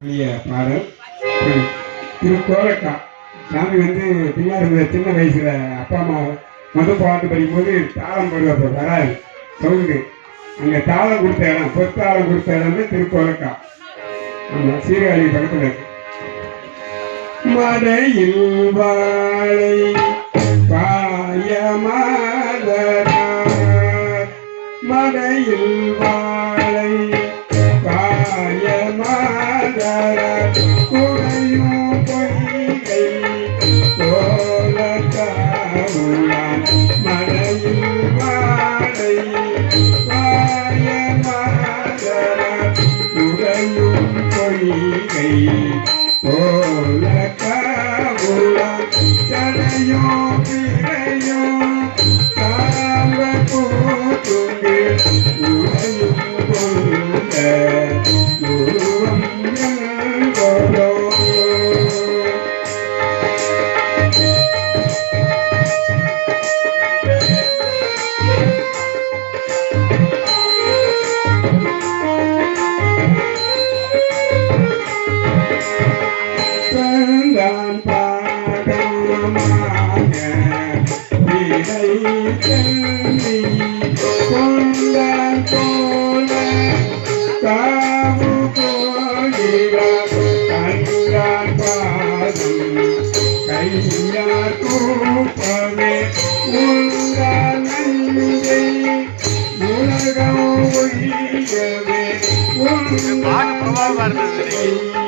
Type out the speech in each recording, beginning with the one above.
பாடல் திரு கோலக்கா சாமி வந்து பின்னாடி இருந்த சின்ன வயசுல அப்பா அம்மா மது பாட்டு படிக்கும்போது தாளம் போடுவார் வராது சவுண்டு. அங்கே தாளம் கொடுத்த இடம் பொத்தாளம் கொடுத்த இடம் வந்து திருக்கோலக்கா ஆமா சீர்காழி பக்கத்தில் இருக்கு. மடையில் வாழை பாயமாதரா மடையில் வாழை பாயமாதர குறையும் பொய்கை போல காவுளான் மடையில் வாழை பாயமாதர குறையும் தந்தான் பாதமாக விடை செல்வி கொண்டான் போல காவு போகிறா கண்டான் பாதம் கையார் உண்டான் உலகம் ஒழியவே பாட்டு பிரபாவமா இருந்தது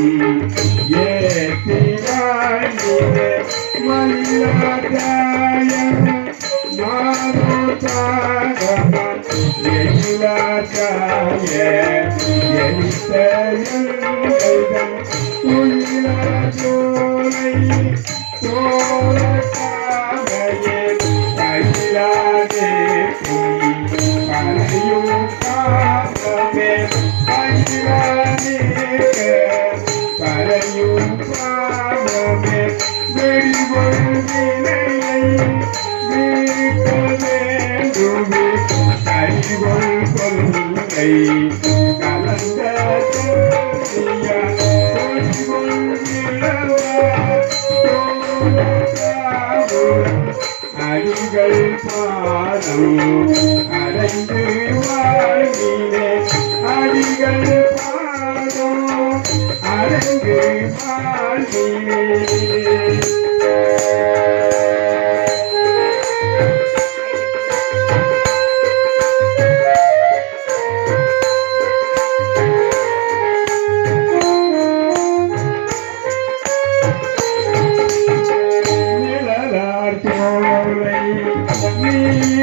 yeah you. அடிகள் பாதம் அடைந்து வாழ்கிறே அடிகள் பாதம் அடைந்து வாழ்கிறே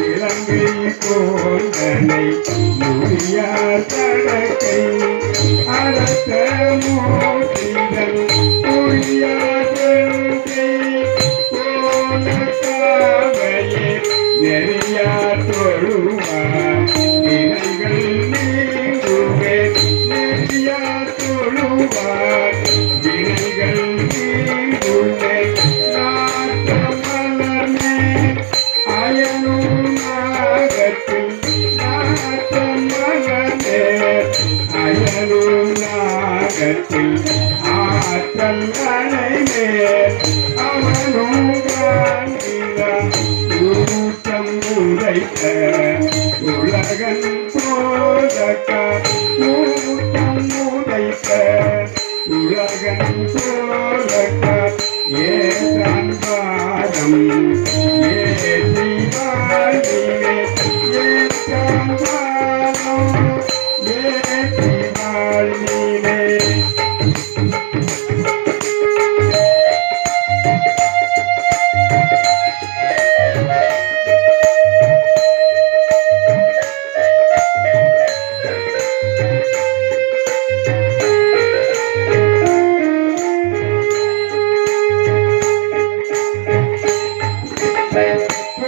இலங்கை போங்கனை முடியா அடியார் தடக்கை அரச மோதிகள் புரியாதே கோலக்காவையே நெறியார் ஆற்றல் அணைமே அவனும்